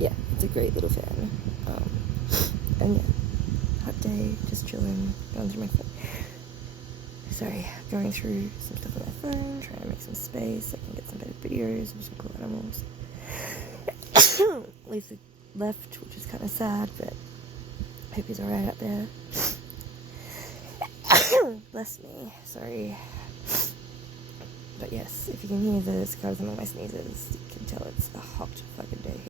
yeah, it's a great little fan. And yeah, hot day, just chilling, going through my phone. Sorry, going through some stuff on my phone, trying to make some space so I can get some better videos of some cool animals. Lisa left, which is kind of sad, but I hope he's alright out there. Bless me, sorry. But yes, if you can hear the scars among my sneezes, you can tell it's a hot fucking day.